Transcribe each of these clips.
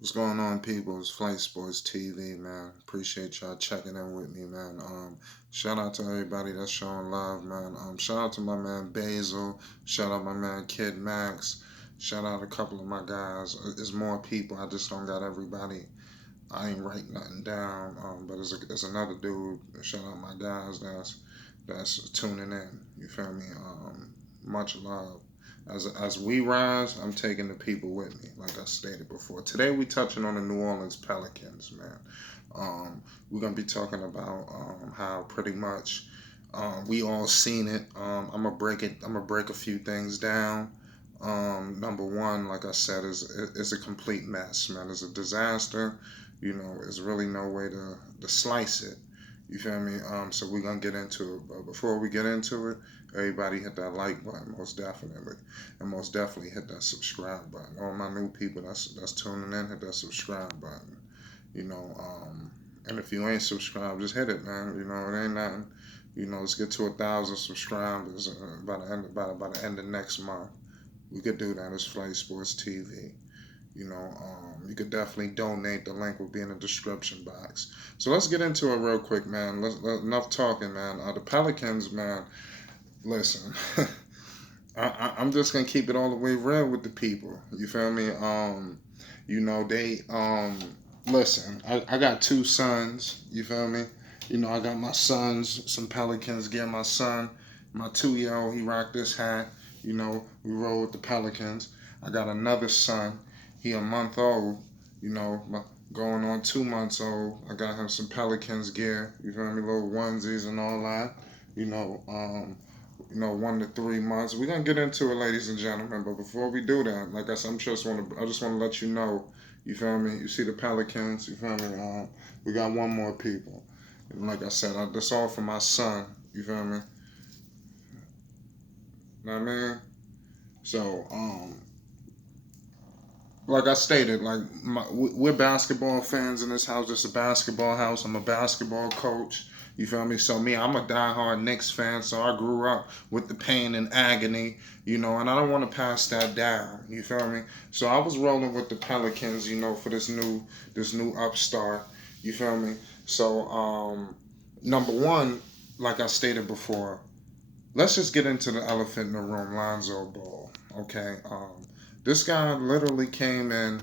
What's going on, people? It's Flight Sports TV, man. Appreciate y'all checking in with me, man. Shout out to everybody that's showing love, man. Shout out to my man Basil. Shout out my man Kid Max. Shout out a couple of my guys. There's more people. I just don't got everybody. I ain't write nothing down. But there's another dude. Shout out my guys that's tuning in. You feel me? Much love. As we rise, I'm taking the people with me, like I stated before. Today we touching on the New Orleans Pelicans, man. We're gonna be talking about how pretty much we all seen it. I'm gonna break it. I'm gonna break a few things down. Number one, like I said, is a complete mess, man. It's a disaster. There's really no way to slice it. You feel me? So we're gonna get into it. But before we get into it, everybody hit that like button, most definitely, and most definitely hit that subscribe button. All my new people that's tuning in, hit that subscribe button. You know, and if you ain't subscribed, just hit it, man. It ain't nothing. Let's get to 1,000 subscribers by the end of next month. We could do that. It's Flight Sports TV. You could definitely donate. The link will be in the description box. So let's get into it real quick, man. Enough talking, man. The Pelicans, man. Listen, I'm just gonna keep it all the way real with the people. You feel me? They listen. I got two sons. You feel me? I got my sons, some Pelicans. Get my son, my 2 year old. He rocked this hat. We roll with the Pelicans. I got another son. He a month old. Going on 2 months old. I got him some Pelicans gear. You feel me? Little onesies and all that. You know, um, 1 to 3 months. We're gonna get into it, ladies and gentlemen. But before we do that, like I said, I just want to let you know. You feel me? You see the Pelicans. You feel me? We got one more people. And like I said, that's all for my son. You feel me? Know what I mean? So, like I stated, we're basketball fans in this house. It's a basketball house. I'm a basketball coach. You feel me? So me, I'm a diehard Knicks fan. So I grew up with the pain and agony, and I don't want to pass that down. You feel me? So I was rolling with the Pelicans, for this new upstart. You feel me? So number one, like I stated before, let's just get into the elephant in the room, Lonzo Ball. Okay. This guy literally came in,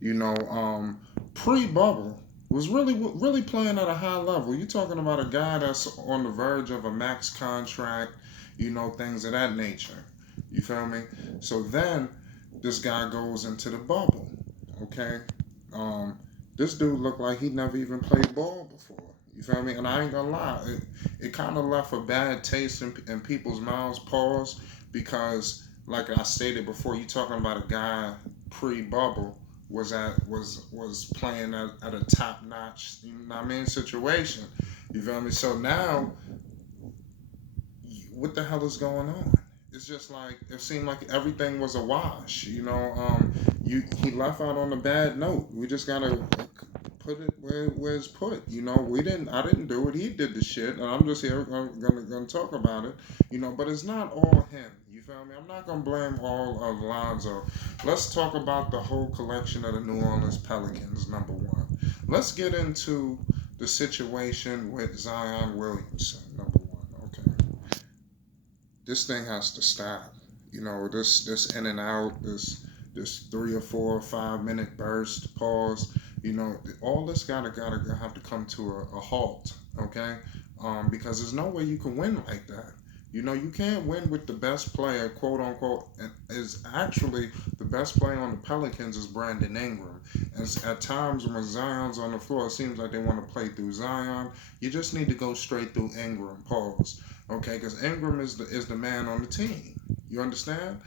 you know, um, pre-bubble, was really playing at a high level. You're talking about a guy that's on the verge of a max contract, things of that nature. You feel me? So then this guy goes into the bubble. Okay. Um, this dude looked like he never even played ball before. You feel me? And I ain't gonna lie, it kind of left a bad taste in people's mouths. Pause, because like I stated before, you talking about a guy pre-bubble was playing at a top notch, situation. You feel me? So now, what the hell is going on? It's just like it seemed like everything was a wash. He left out on a bad note. We just gotta put it where it's put. I didn't do it. He did the shit, and I'm just here gonna talk about it. But it's not all him. You feel me? I'm not gonna blame all of Lonzo. Let's talk about the whole collection of the New Orleans Pelicans. Number one, let's get into the situation with Zion Williamson. Number one, okay, this thing has to stop. This in and out, this 3 or 4 or 5 minute burst, pause. All this gotta have to come to a halt. Okay, because there's no way you can win like that. You can't win with the best player, quote unquote, and is actually the best player on the Pelicans is Brandon Ingram. And at times when Zion's on the floor, it seems like they want to play through Zion. You just need to go straight through Ingram. Pause. Okay, because Ingram is the man on the team. You understand?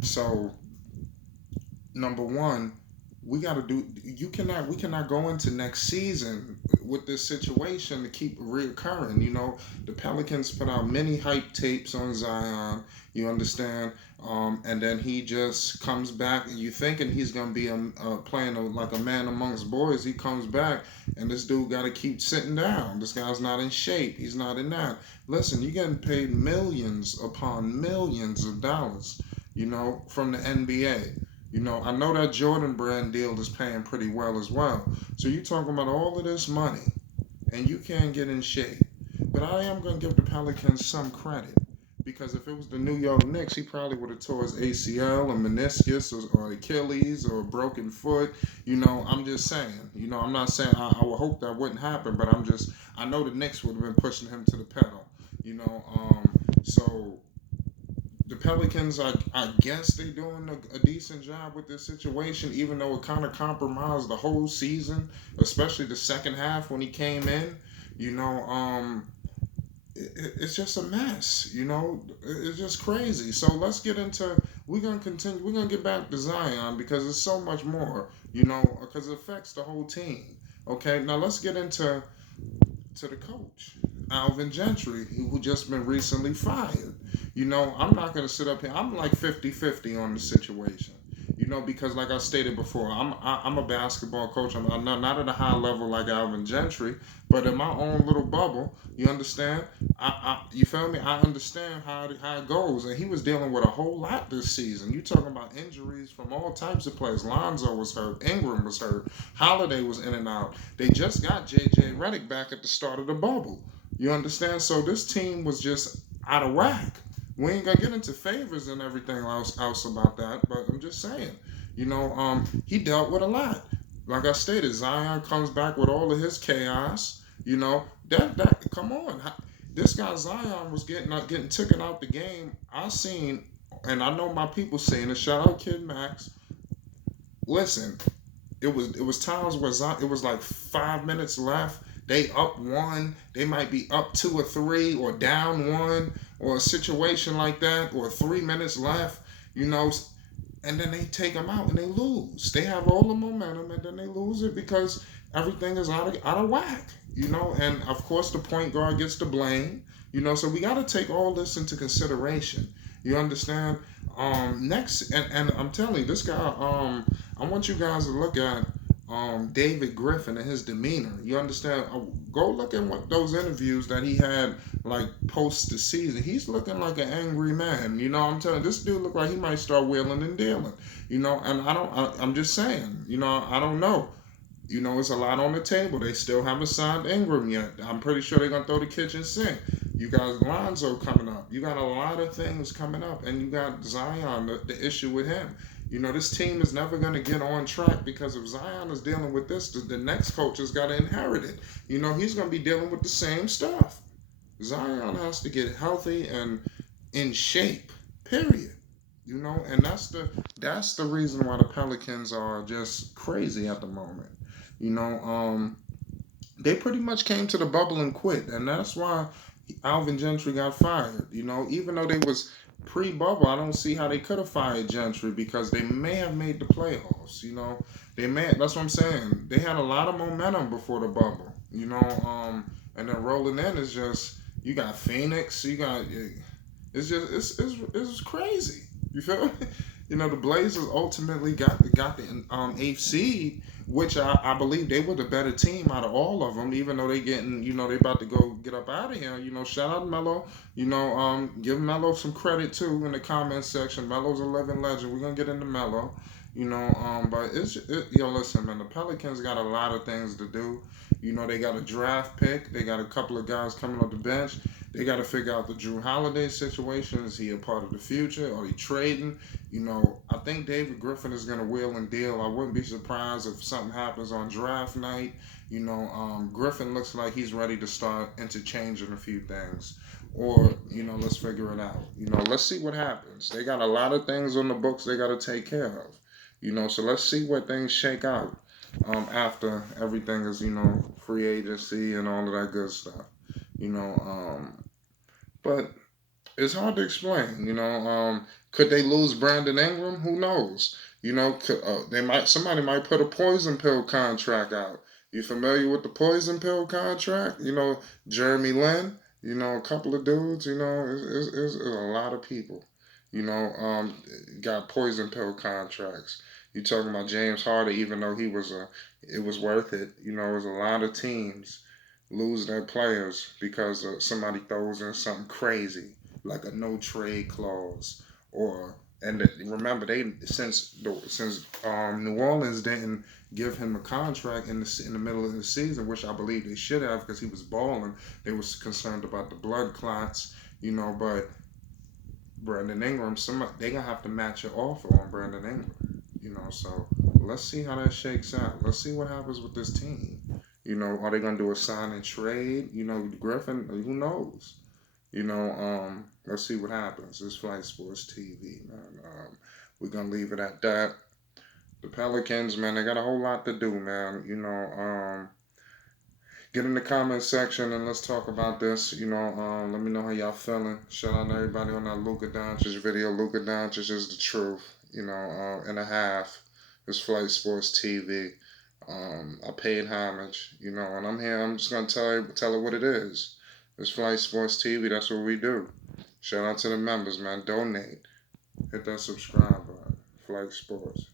So number one, we got to do. We cannot go into next season with this situation to keep reoccurring. The Pelicans put out many hype tapes on Zion. You understand? And then he just comes back, and you thinking he's gonna be playing like a man amongst boys. He comes back, and this dude got to keep sitting down. This guy's not in shape. He's not in that. Listen, you're getting paid millions upon millions of dollars. From the NBA. I know that Jordan brand deal is paying pretty well as well. So you talking about all of this money and you can't get in shape. But I am going to give the Pelicans some credit because if it was the New York Knicks, he probably would have tore his ACL or meniscus or Achilles or a broken foot. I'm just saying. I'm not saying I would hope that wouldn't happen, but I know the Knicks would have been pushing him to the pedal. So the Pelicans, I guess they doing a decent job with this situation, even though it kind of compromised the whole season, especially the second half when he came in. You know, it's just a mess. It's just crazy. So let's get into. We're gonna continue. We're gonna get back to Zion because there's so much more. Because it affects the whole team. Okay, now let's get into the coach, Alvin Gentry, who just been recently fired. I'm not going to sit up here. I'm like 50-50 on the situation. Because like I stated before, I'm a basketball coach. I'm not at a high level like Alvin Gentry, but in my own little bubble, you understand? You feel me? I understand how it goes. And he was dealing with a whole lot this season. You talking about injuries from all types of players. Lonzo was hurt. Ingram was hurt. Holiday was in and out. They just got JJ Redick back at the start of the bubble. You understand? So this team was just out of whack. We ain't gonna get into favors and everything else about that, but I'm just saying, he dealt with a lot. Like I stated, Zion comes back with all of his chaos. That come on, this guy Zion was getting taken out the game. I seen, and I know my people saying it. Shout out Kid Max. Listen, it was times where it was like 5 minutes left. They up one, they might be up two or three, or down one, or a situation like that, or 3 minutes left. You know, and then they take them out and they lose. They have all the momentum and then they lose it because everything is out of whack. And of course the point guard gets the blame. So we got to take all this into consideration. You understand? Next, and I'm telling you, this guy. I want you guys to look at David Griffin and his demeanor. You understand? Go look at what those interviews that he had like post the season. He's looking like an angry man. I'm telling you, this dude look like he might start wheeling and dealing. And I'm just saying. I don't know. It's a lot on the table. They still haven't signed Ingram yet. I'm pretty sure they're gonna throw the kitchen sink. You got Lonzo coming up. You got a lot of things coming up, and you got Zion. The issue with him. This team is never gonna get on track because if Zion is dealing with this, the next coach has got to inherit it. He's gonna be dealing with the same stuff. Zion has to get healthy and in shape. Period. And that's the reason why the Pelicans are just crazy at the moment. You know, they pretty much came to the bubble and quit, and that's why Alvin Gentry got fired. Even though they was pre-bubble, I don't see how they could have fired Gentry because they may have made the playoffs. They may. That's what I'm saying. They had a lot of momentum before the bubble. And then rolling in is just you got Phoenix. You got it's crazy. You feel me? The Blazers ultimately got the eighth seed, which I believe they were the better team out of all of them. Even though they getting they about to go get up out of here. Shout out Melo. Give Melo some credit too in the comment section. Melo's a living legend. We're gonna get into Melo. But listen, man. The Pelicans got a lot of things to do. They got a draft pick. They got a couple of guys coming off the bench. They got to figure out the Drew Holiday situation. Is he a part of the future? Are he trading? I think David Griffin is going to wheel and deal. I wouldn't be surprised if something happens on draft night. Griffin looks like he's ready to start interchanging a few things. Or, let's figure it out. Let's see what happens. They got a lot of things on the books they got to take care of. So let's see where things shake out after everything is, free agency and all of that good stuff. You know, but it's hard to explain. Could they lose Brandon Ingram? Who knows? Somebody might put a poison pill contract out. You familiar with the poison pill contract? Jeremy Lin. A couple of dudes. It's a lot of people. Got poison pill contracts. You talking about James Harden? Even though it was worth it. It was a lot of teams lose their players because somebody throws in something crazy like a no trade clause or And remember, since New Orleans didn't give him a contract in the middle of the season, which I believe they should have because he was balling. They was concerned about the blood clots, but Brandon Ingram, they gonna have to match an offer on Brandon Ingram, So let's see how that shakes out. Let's see what happens with this team. Are they gonna do a sign and trade? Griffin, who knows? Let's see what happens. It's Flight Sports TV, man. We're gonna leave it at that. The Pelicans, man, they got a whole lot to do, man. Get in the comment section and let's talk about this. Let me know how y'all feeling. Shout out to everybody on that Luka Doncic video. Luka Doncic is the truth. And a half. It's Flight Sports TV. I paid homage. And I'm here. I'm just gonna tell it what it is. It's Flight Sports TV. That's what we do. Shout out to the members, man. Donate. Hit that subscribe button. Flight Sports.